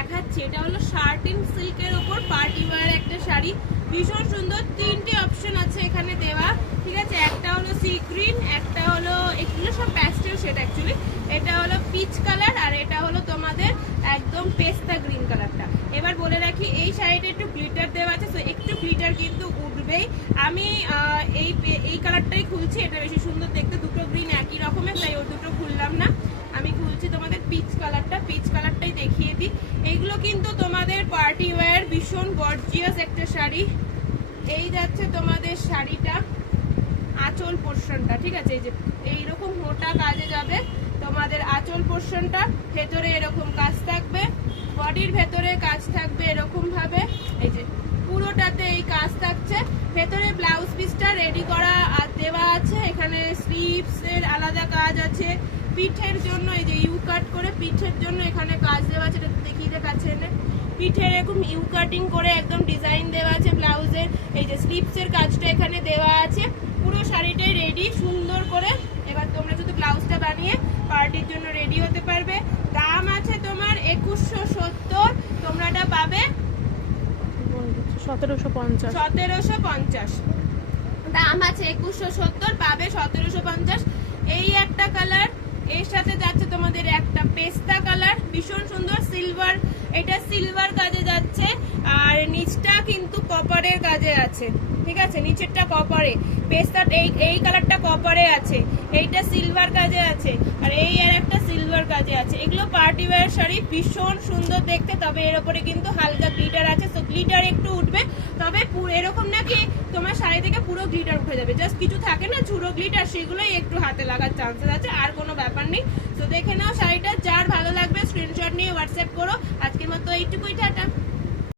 দেখাচ্ছি, এটা হলো শার্টিন সিল্কের ওপর পার্টি ওয়্যার একটা শাড়ি, ভীষণ সুন্দর। তিনটে অপশন আছে এখানে দেওয়া, ঠিক আছে। একটা হলো সি গ্রিন, একটা হলো, এগুলো সব প্যাস্টেল শেড অ্যাকচুয়ালি, এটা হলো পিচ কালার, আর এটা হলো তোমাদের একদম পেস্তা গ্রিন কালারটা। এবার বলে রাখি এই শাড়িটা একটু গ্লিটার দেওয়া আছে, তো একটু গ্লিটার কিন্তু উঠবেই। আমি এই কালারটাই খুলছি, এটা বেশি সুন্দর দেখতে, দুটো গ্রিন একই রকমের, তাই ও দুটো খুললাম না। আমি খুলছি তোমাদের পিচ কালারটা, পিচ কালারটাই দেখিয়ে দিই। এইগুলো কিন্তু তোমাদের পার্টি ওয়্যার, ভীষণ গর্জিয়াস একটা শাড়ি। এই যাচ্ছে তোমাদের শাড়িটা আঁচল পোর্শনটা, ঠিক আছে, এই যে এইরকম মোটা কাজে যাবে তোমাদের আঁচল পোর্শনটা, ভেতরে এরকম কাজ থাকবে, বডির ভেতরে কাজ থাকবে এরকম ভাবে, এই যে পুরোটাতে এই কাজ থাকছে। ভেতরে ব্লাউজ পিসটা রেডি করা আর দেওয়া আছে, এখানে স্লিভস এর আলাদা কাজ আছে, পিঠের জন্য এই যে ইউ কাট করে পিঠের জন্য এখানে কাজ দেওয়া আছে, এটা দেখিয়ে দে কাছে এনে, পিঠের এরকম ইউ কাটিং করে একদম ডিজাইন দেওয়া আছে ব্লাউজের, এই যে স্লিভস এর কাজটা এখানে দেওয়া আছে, পুরো শাড়িটাই রেডি সুন্দর করে। এবার তোমরা শুধু ব্লাউজটা বানিয়ে পার্টির জন্য রেডি হতে পারবে। দাম আছে তোমার 2170, তোমরা এটা পাবে 1750। দাম আছে 2170, পাবে 1750। এই একটা কালার, এর সাথে যাচ্ছে তোমাদের একটা পেস্তা কালার, ভীষণ সুন্দর সিলভার, এটা সিলভার কাজে যাচ্ছে, আর নিচটা কিন্তু কপারের কাজে আছে, ঠিক আছে, নিচেরটা কপারে, পেস্তা এই কালারটা কপারে আছে, এইটা সিলভার কাজে আছে, আর এই আর একটা সিলভার কাজে আছে। এগুলো পার্টি ওয়্যার শাড়ি, ভীষণ সুন্দর দেখতে, তবে এর উপরে কিন্তু হালকা গ্লিটার আছে, তো গ্লিটার একটু উঠবে, তবে এরকম নাকি তোমার শাড়ি থেকে পুরো গ্লিটার উঠে যাবে, জাস্ট কিছু থাকে না ঝুড়ো গ্লিটার, সেগুলোই একটু হাতে লাগার চান্সেস আছে, আর কোনো ব্যাপার নেই। তো দেখে নাও শাড়িটা, যার ভালো লাগবে স্ক্রিনশট নিয়ে হোয়াটসঅ্যাপ করো। আজকের মতো এইটুকুই, টাটা।